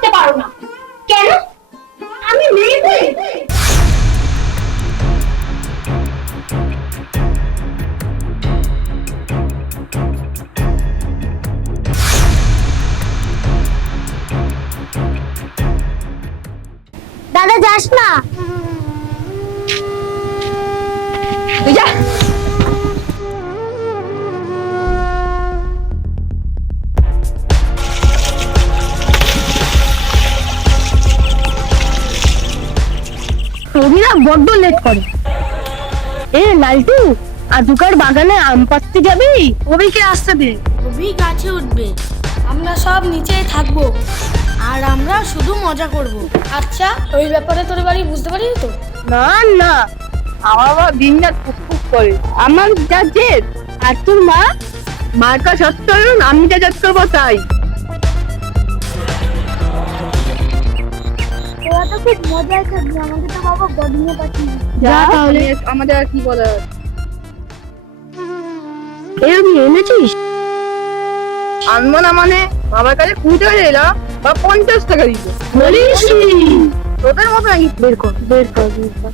করতে পারো না কেন? আমি মেয়ে বলে? দাদা যাস না, তুই যা। রবিরা বড্ড লেট করে। এ লালটু, আদুকার বাগানে আম পাড়তে যাবি? রবিকে আসতে দে। রবি গাছে উঠবে, আমরা সব নিচেই থাকবো, আর আমরা শুধু মজা করব। আচ্ছা, ওই ব্যাপারে তোর বাড়ি বুঝতে পারিস তো? না না, আমার বাবা দিন রাত ফুক করে। আমার যা জেদ, আর তোর মা? মার কাজ সত্তর, আমি যা জেদ করবো তাই। তোরা তো খুব মজায় থাকবি, আমাকে তো বাবা বডিংয়ে পাঠিয়ে। যা তাহলে, আমাদের আর কি বলার। এরকম এনেছিস? আনবো না মানে? বাবার কাছে 20 টাকা এলাম বা 50 টাকা দিত। বলিস তোদের মতো নাকি? বের কর বের কর বের কর।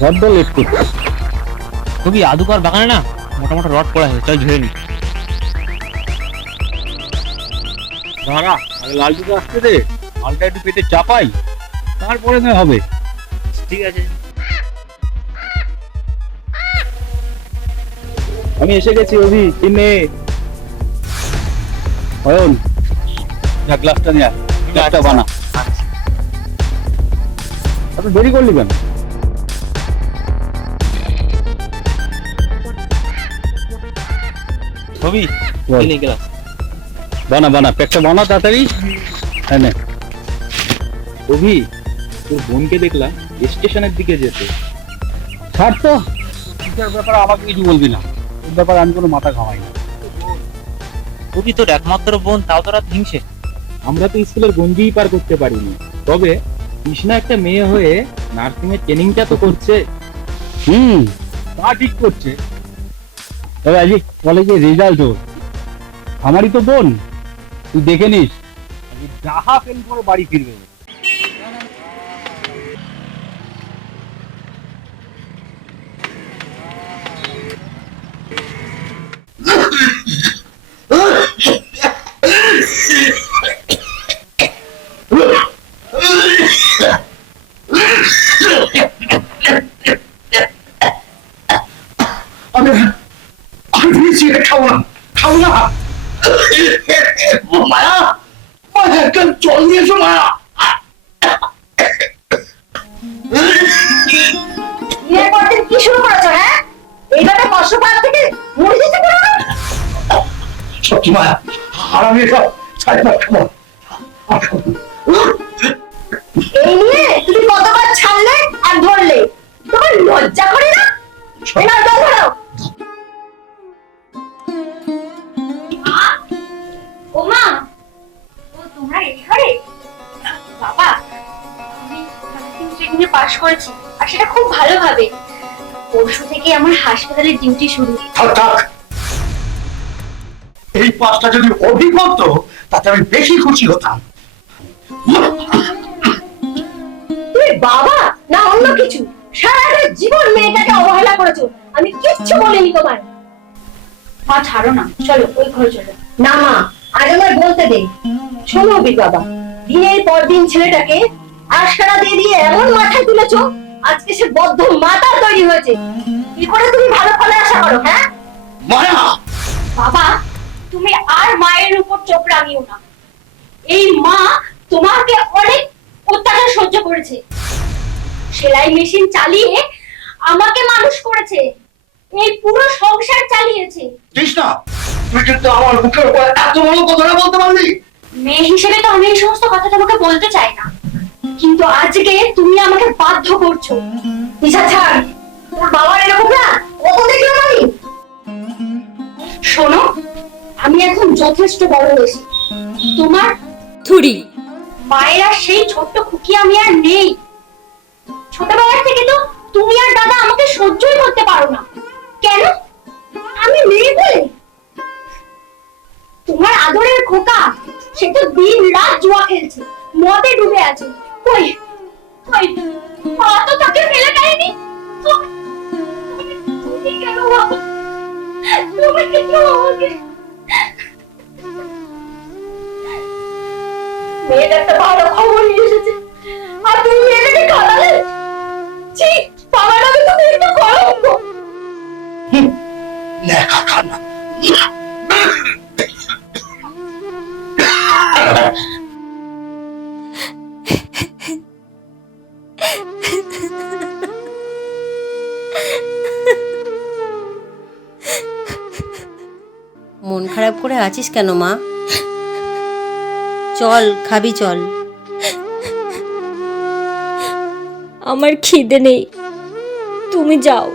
বড্ড লেট করছিস। খুবই আদুকার বাগানে না মোটা মোটা রড পড়া আছে, চল ঝেড়ে নি। দাঁড়া, আগে লালটুকে আসতে দে, মালটা একটু পেটে চাপাই, তারপরে না হবে। ঠিক আছে। আমি এসে গেছি অভি, কিনে অয়ন, যা গ্লাসটা নিয়ে আয়, গ্লাসটা বানা। এত দেরি করলি কেন? ছবি বল। এই গ্লাস বানা বানা, প্যাকটা বানা তাড়াতাড়ি। হ্যাঁ নে। অভি, তোর বোনকে দেখলাম স্টেশনের দিকে যেতে। ছাড় তো, এটার ব্যাপারে আমাকে কিছু বলবি না, এর ব্যাপারে আমি কোনো মাথা ঘামাই না। খুবই তোর একমাত্র বোন, তাও তোরা হিংসে। আমরা তো স্কুলের গঞ্জিই পার করতে পারিনি, তবে কৃষ্ণা একটা মেয়ে হয়ে নার্সিং এর ট্রেনিংটা তো করছে। তা ঠিক করছে। তবে আজ কলেজে রেজাল্ট ওর, আমারই তো বোন, তুই দেখে নিস যাহা ফেল করে বাড়ি ফিরবে। আমি সিগারেট খাবো না, খাবো না। মায়া, মায়া একটা জল নিয়ে এসো মায়া। বিয়ের পর থেকে কি শুরু করেছো? হ্যাঁ, এইভাবে কষ্ট পাওয়ার থেকে মরে যেতে পারো না? সত্যি মায়া, আর আমি এসব সাড়ে পাঁচ খাবো। এই নিয়ে তুমি কতবার ছাড়লে আর ধরলে, তোমার লজ্জা করে না? এনার জল ধরো। ও মা, ও তোমরা এই ঘরে? বাবা, আমি নার্সিং ট্রেনিংয়ে পাশ করেছি, আর সেটা খুব ভালোভাবে। পরশু থেকে আমার হাসপাতালের ডিউটি শুরু। থাক থাক, এই পাঁচটা যদি অধিক হতো তাতে আমি বেশি খুশি হতাম। তুমি বাবা না অন্য কিছু? সারাটা জীবন মেয়েটাকে অবহেলা করেছো, আমি কিচ্ছু বলিনি তোমায়। মা ছাড়ো না, চলো ওই ঘরে চলো। না মা, আজ আমার বলতে দে। শোনো অভি বাবা, দিনের পর দিন ছেলেটাকে আশকারা দিয়ে দিয়ে এমন মাথায় তুলেছো, আজকে সে বদ্ধ মাথা তৈরি হয়েছে। কি করে তুমি ভালো ফলে আশা করো? হ্যাঁ মায়া, বাবা, তুমি আর মায়ের উপর চোখ রাঙিও না। এই মা তোমাকে অনেক অত্যাচার সহ্য করেছে, সেলাই মেশিন চালিয়ে আমাকে মানুষ করেছে, এই পুরো সংসার চালিয়েছে। কৃষ্ণা, তুই কিন্তু আমার মুখের উপর এত বড় কথাটা বলতে পারলি? মেয়ে হিসেবে তো আমি এই সমস্ত কথা তোমাকে বলতে চাই না, কিন্তু আজকে তুমি আমাকে বাধ্য করছো। নিশা ছাড়, তোর বাবার এরকম না কত দেখলাম আমি। শোনো, আমি এখন যথেষ্ট বড় হয়েছি, তোমার থুড়ি। মায়ের আর সেই ছোট্ট খুকি আমি আর নেই। ছোটবেলা থেকে তো তুমি আর দাদা আমাকে সহ্যই করতে পারো না। কেন? আমি মেয়ে বলে? তোমার আদরের খোকা সে তো দিন রাত জুয়া খেলছে, মদে ডুবে আছে। কই কই মা তো তাকে ফেলে দেয়নি। তুমি কেন বাবা? তুমি কেন আমাকে? মেয়েটা একটা ভালো খবর নিয়ে এসেছে আর তুমি মেয়েটাকে খাওয়ালে। ছি, বাবার নামে তুমি একটা কলঙ্ক। লেখা খানা মন খারাপ করে আছিস কেন মা? চল খাবি চল। আমার খিদে নেই, তুমি যাও।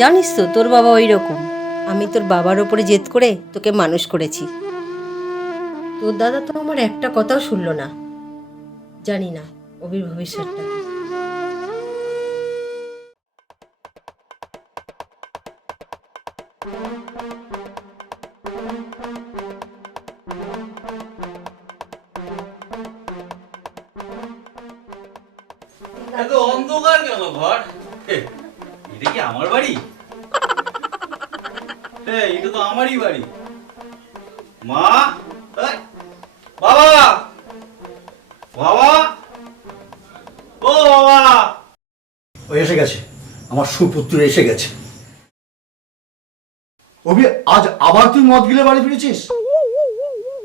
জানিস তো তোর বাবা ওই রকম। আমি তোর বাবার ওপরে জেদ করে তোকে মানুষ করেছি। তোর দাদা তো আমার একটা কথাও শুনলো না। জানি না অবির ভবিষ্যৎটা। এত অন্ধকার কেন ঘর? এটা কি আমার বাড়ি? এটা তো আমারই বাড়ি। মা, বাবা, বাবা, ও বাবা। ও এসে গেছে, আমার সুপুত্র এসে গেছে। অভি, আজ আবার তুই মদ গিলে বাড়ি ফিরেছিস?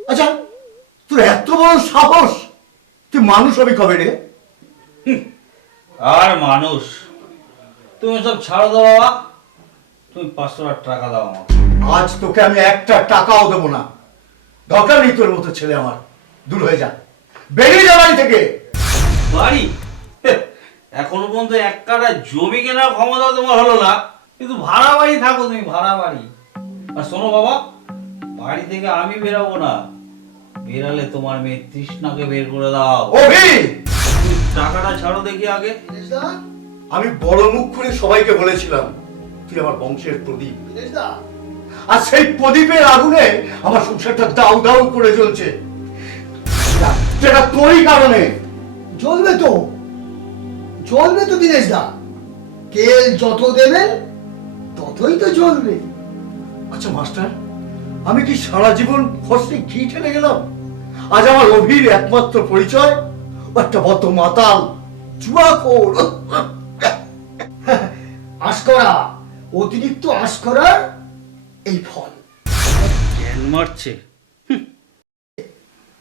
আচ্ছা, তোর এত বড় সাহস, তুই মানুষ হবি কবে রে? আর মানুষ? তুমি সব ছাড়ো দাও বাবা। তুমি 500 টাকা দাও আমাকে। আজ তোকে আমি একটা টাকাও দেবো না। দরকার নেই তোর মতো ছেলে আমার। দূর হয়ে যা, বেরিয়ে যা বাড়ি থেকে। বাড়ি? এখনো পর্যন্ত এক কাঠা জমি কেনার ক্ষমতা তোমার হলো না, কিন্তু ভাড়া বাড়ি থাকো তুমি, ভাড়া বাড়ি। আর শোনো বাবা, বাড়ি থেকে আমি বেরাবো না। বেরালে তোমার মেয়ে তৃষ্ণাকে বের করে দাও। অভি, তুমি টাকাটা ছাড়ো দেখি আগে। আমি বড় মুখ করে সবাইকে বলেছিলাম তুই আমার বংশের প্রদীপ, আর সেই প্রদীপের আগুনে আমার সংসারটা দাউ দাউ করে জ্বলছে, যেটা তোরই কারণে। জ্বলবে তো, জ্বলবে তো দিনেশ দা। তেল যত দেবেন ততই তো জ্বলবে। আচ্ছা মাস্টার, আমি কি সারা জীবন ফসলে ঘি ঠেলে গেলাম? আজ আমার অভির একমাত্র পরিচয় ও একটা বদ্ধ মাতাল, জুয়াখোর। আশকরা, অতিরিক্ত আশকরার এই ফল। জ্ঞান মারছে।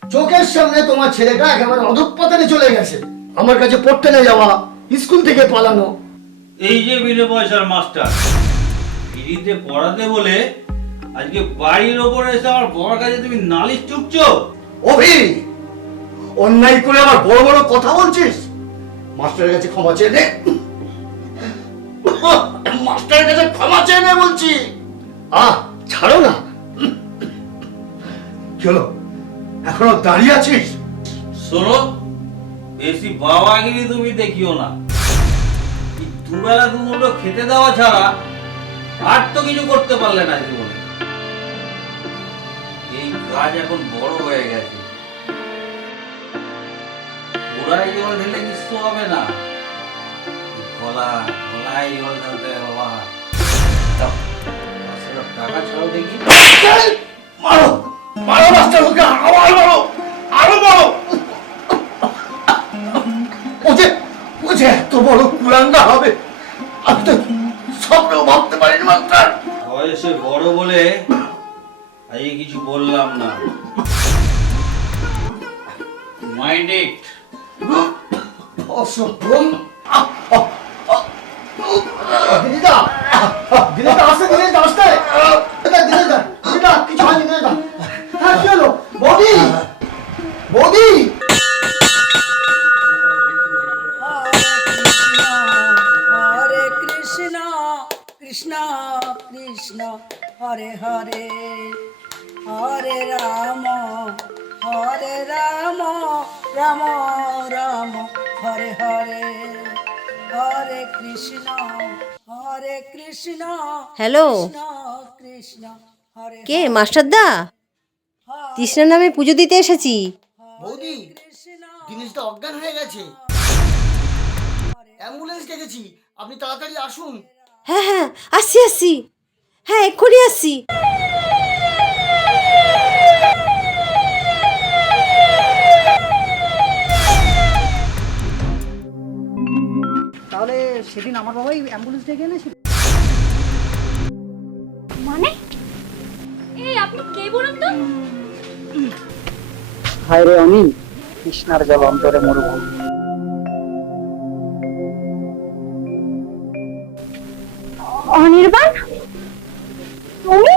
চোখের সামনে তোমার ছেলেটা একেবারে অধঃপতনে চলে গেছে। আমার কাছে পড়তে না যাওয়া, স্কুল থেকে পালানো। এই যে বিনা পয়সার মাস্টার, ফ্রিতে পড়াতে বলে আজকে বাড়ির ওপরে এসে আমার বড় কাছে তুমি নালিশ চুকছো। অভি, অন্যায় করে আমার বড় বড় কথা বলছিস? মাস্টারের কাছে ক্ষমা চেয়ে নে। মাস্টারের কাছে ক্ষমা চেয়ে নে বলছি। ছাড়ো না। কি হলো, এখনো দাঁড়িয়ে আছিস? শোনো, বেশি বাবাগিরি তুমি দেখিও না। এই দুবেলা দুমুঠো খেতে দেওয়া ছাড়া আর তো কিছু করতে পারলে না জীবনে। এই কাজ এখন বড় হয়ে গেছে, ওরাই জল ঢেলে কিছু হবে না। গলায় জল ঢালতে হবে বাবা। দাও, 500 টাকা ছাড়ো দেখি। মারো মারো মাস্টার, ওকে আবার মারো, আরো মারো। ও যে এত বড় কুলাঙ্গা হবে আমি তো স্বপ্নেও ভাবতে পারিনি মাস্টার। বয়সে বড় বলে আজকে কিছু বললাম না। Mind it. অসভ্য। দিদিদা, দিদিদা আসতে, দিদিদা আসতে। দিদিদা, দিদিদা কিছু হয়নি দিদিদা। হ্যাঁ কি হলো? বৌদি, বৌদি। হরে কৃষ্ণ কৃষ্ণ কৃষ্ণ হরে হরে, হরে রাম রাম রাম হরে হরে হরে কৃষ্ণ হ্যালো, কৃষ্ণ কৃষ্ণ হরে কে মাস্টারদা? তৃষ্ণা নামে পুজো দিতে এসেছি। বৌদি, জিনিসটা অজ্ঞান হয়ে গেছে, অ্যাম্বুলেন্স ডেকেছি, আপনি তাড়াতাড়ি আসুন। হ্যাঁ হ্যাঁ, আসছি, হ্যাঁ এক্ষুনি আসছি। তাহলে সেদিন আমার বাবাই অ্যাম্বুলেন্স ডেকে এনেছিল? মানে এই আপনি কে বলুন তো? হায় রে অনিল, কৃষ্ণার জল অন্তরে মরুভূমি। অনির্বাণ, তুমি?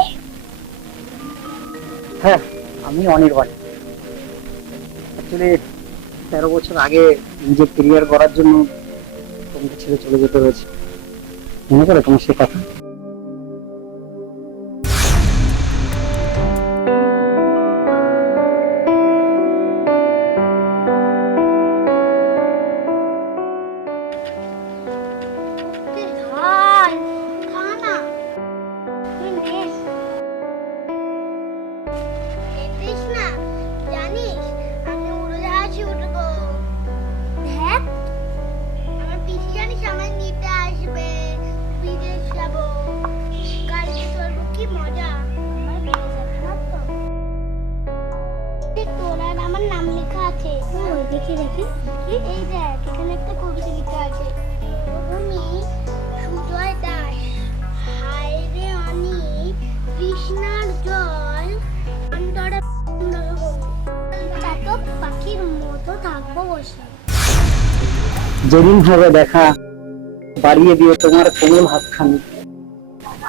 হ্যাঁ, আমি অনির্বাণ। অ্যাকচুয়ালি 13 বছর আগে নিজের ক্যারিয়ার করার জন্য তোমাকে ছেড়ে চলে যেতে হয়েছে। মনে করো তোমার সে কথা? জানিস আমি উড়োজাহাজে উঠবো। দেখ আমার পিসি জানিস আমার নিতে আসবে, বিদেশ যাবো, গাড়িতে চড়বো, কি মজা। আমার বিদেশে খারাপ তো, তোর আর আমার নাম লেখা আছে। দেখি দেখি, এই দেখ এখানে একটা কবিতা লেখা আছে, তুমি সুজয় দাস। হায় রে অনি, কৃষ্ণার জল অন্তরে চাতক পাখির মতো থাকবো বসে। যেদিন হবে দেখা, বাড়িয়ে দিয়ে তোমার কোমল হাতখানি,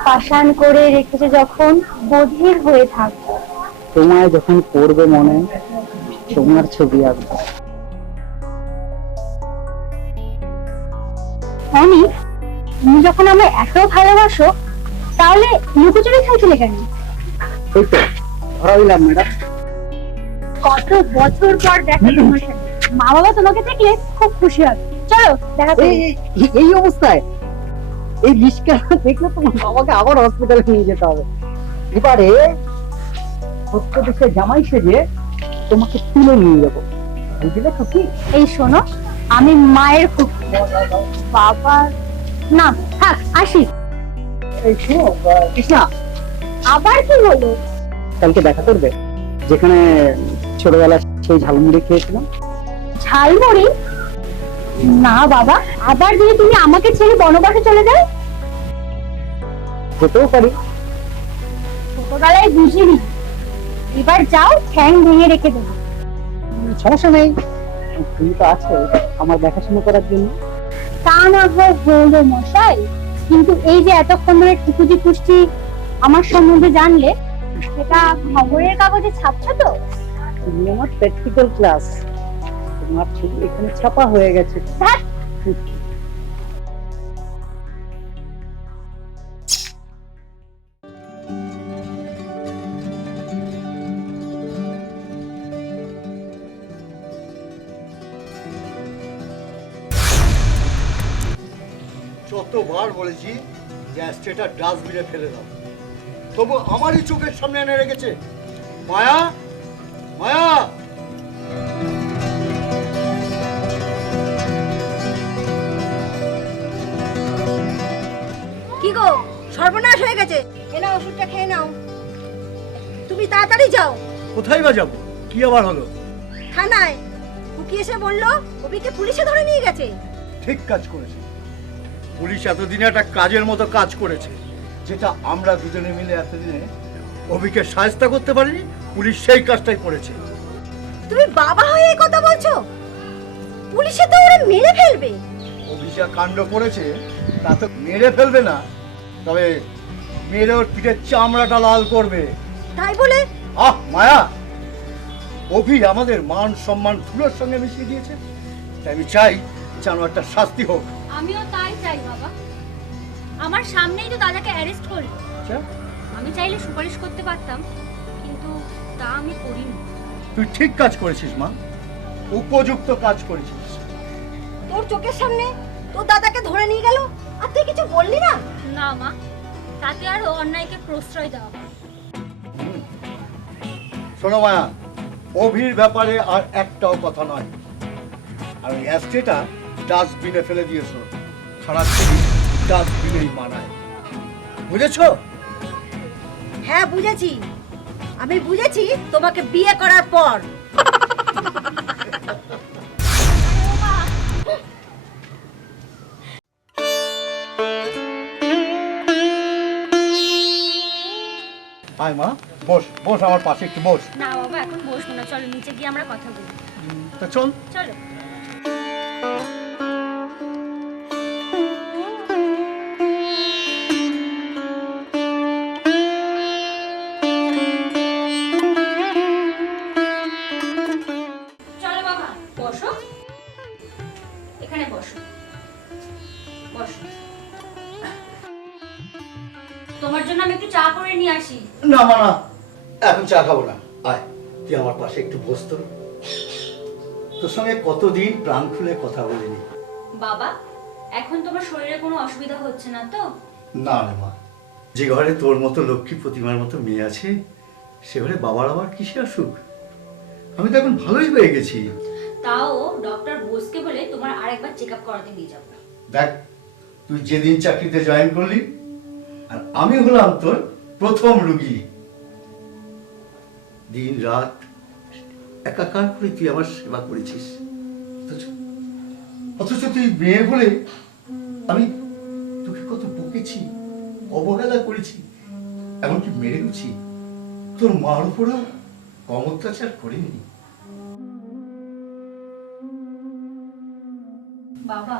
পাষাণ করে রেখেছে যখন বধির হয়ে থাকবো। তোমায় যখন পড়বে মনে, তোমার ছবি আঁকবো। অনি, তুমি যখন আমায় এত ভালোবাসো তাহলে লুকোচুরি খেলছিলে কেন? এই তো ধরা হইলাম ম্যাডাম। কত বছর পর দেখা তোমার সাথে, মা বাবা তোমাকে দেখলে খুব খুশি হবে। চলো দেখা করি। এই অবস্থায় এই রিস্কা দেখলে তোমার বাবাকে আবার হসপিটালে নিয়ে যেতে হবে। এবারে সত্য দেশের জামাই সেজে তোমাকে তুলে নিয়ে যাবো, বুঝলে তো কি? এই শোনো, আমি মায়ের খুব বাবা না, থাক আসি। এই শোনো কৃষ্ণা, আবার কি হলো? কালকে দেখা করবে যেখানে ছোটবেলা সেই ঝালমুড়ি খেয়েছিলাম? ঝালমুড়ি? না বাবা, আবার যদি তুমি আমাকে ছেড়ে বনবাসে চলে যাও? যেতেও পারি। ছোটবেলায় বুঝিনি, এবার যাও, ঠ্যাং ভেঙে রেখে দেবো। সমস্যা নেই, তুমি তো আছো আমার দেখাশোনা করার জন্য। তা না হয় হলো মশাই, কিন্তু এই যে এতক্ষণ ধরে টুকুজি কুষ্টি আমার সম্বন্ধে জানলে, সেটা খবরের কাগজে ছাপছো তো? তুমি আমার প্র্যাকটিক্যাল ক্লাস, তোমার ছবি এখানে ছাপা হয়ে গেছে। ধ্যাৎ, যতবার বলেছি যে অ্যাস্ট্রেটা ডাস্টবিনে ফেলে দাও, তবু আমারই চোখের সামনে এনে রেখেছে। মায়া, মায়া, কি গো, সর্বনাশ হয়ে গেছে। এ নাও ওষুধটা খেয়ে নাও। তুমি তাড়াতাড়ি যাও। কোথায় বা যাবো? কি আবার হলো? থানায়। কুকি এসে বললো কবিকে পুলিশে ধরে নিয়ে গেছে। ঠিক কাজ করেছে। পুলিশ এতদিনে একটা কাজের মতো কাজ করেছে, যেটা আমরা দুজনে মিলে এতদিনে অভিকে সাহায্য করতে পারিনি, পুলিশ সেই কাজটাই করেছে। তুমি বাবা হয়ে এই কথা বলছো? পুলিশে তো ওরা মেরে ফেলবে। অভিষা কাণ্ড করেছে, তা তো মেরে ফেলবে না, তবে মেরে ওর পিঠের চামড়াটা লাল করবে। তাই বলে? আহ মায়া, অভি আমাদের মান সম্মান ধুলোর সঙ্গে মিশিয়ে দিয়েছে, তাই আমি চাই যেন একটা শাস্তি হোক। আমিও তাই চাই বাবা। আমার সামনেই তো দাদাকে অ্যারেস্ট করলো। আচ্ছা, আমি চাইলে সুপারিশ করতে পারতাম, কিন্তু তা আমি করিনি। তুই ঠিক কাজ করেছিস মা। উপযুক্ত কাজ করেছিস। তোর চোখের সামনে তোর দাদাকে ধরে নিয়ে গেল আর তুই কিছু বললি না? না মা, তাতে আরো অন্যায়কে প্রশ্রয় দেওয়া হয়। শোনো মায়া, অভির ব্যাপারে আর একটাও কথা নয়। আর ওই অ্যাস্ট্রেটা ডাস্টবিনে ফেলে দিয়েছো। খারাপ জিনিস ডাস্টবিনেই মানায়, বুঝেছো? হ্যাঁ বুঝেছি, আমি বুঝেছি তোমাকে বিয়ে করার পর। আয় মা, বস বস আমার পাশে একটু বস। না বাবা, এখন বসবো না, চলো নিচে গিয়ে আমরা কথা বলি। তা চল। চলো। চলো বাবা, বসো, এখানে বসো, বসো। তোমার জন্য আমি একটু চা করে নিয়ে আসি। না মা না, এখন চা খাবো না। আয় তুই আমার পাশে একটু বস তো। তোর সঙ্গে কতদিন প্রাণ খুলে কথা বলিনি। বাবা, এখন তোমার শরীরে কোনো অসুবিধা হচ্ছে না তো? না না মা, যে ঘরে তোর মতো লক্ষ্মী প্রতিমার মতো মেয়ে আছে সে ঘরে বাবার আবার কিসে অসুখ? আমি তো এখন ভালোই হয়ে গেছি। তাও ডক্টর বোসকে বলে তোমার আরেকবার চেকআপ করাতে নিয়ে যাব। দেখ, তুই যেদিন চাকরিতে জয়েন করলি আর আমি হলাম তোর প্রথম রুগী। দিন রাত একাকার করে তুই আমার সেবা করেছিস, অথচ তুই মেয়ে বলে আমি তোকে কত বকেছি, অবহেলা করেছি, এমনকি মেরেওছি। তোর মার উপরেও কম অত্যাচার করিনি। বাবা,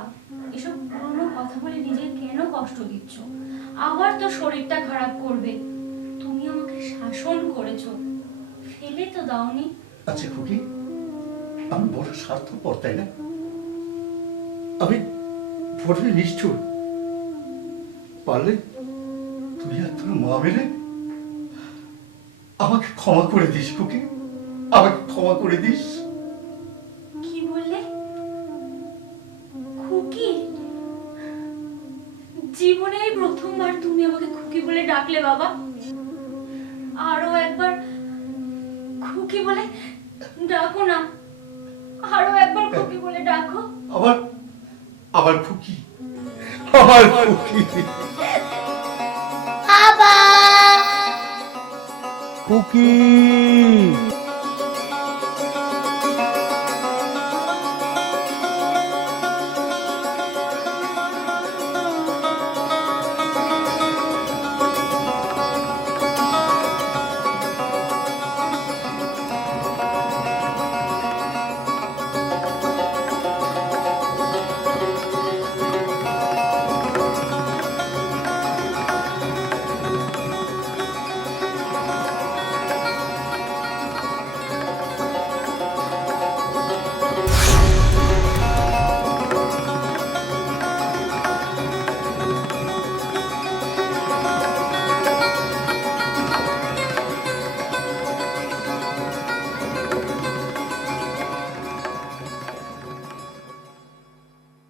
এসব পুরনো কথা বলে নিজে কেন কষ্ট দিচ্ছ? আবার তো শরীরটা খারাপ করবে। তুমি আমাকে শাসন করেছো, ফেলে তো দাওনি। আচ্ছা খুকি, আমি বড় স্বার্থপর, তাই না? আমি বড় নিষ্ঠুর। পারলে তুই আর তোর মা মিলে আমাকে ক্ষমা করে দিস খুকি, আমাকে ক্ষমা করে দিস। কি বললে? খুকি? জীবনে এই প্রথমবার তুমি আমাকে খুকি বলে ডাকলে বাবা। আরো একবার খুকি বলে ডাকো না, আরো একবার খুকি বলে ডাকো। আবার আবার খুকি, আবার খুকি। বাবা খুকি।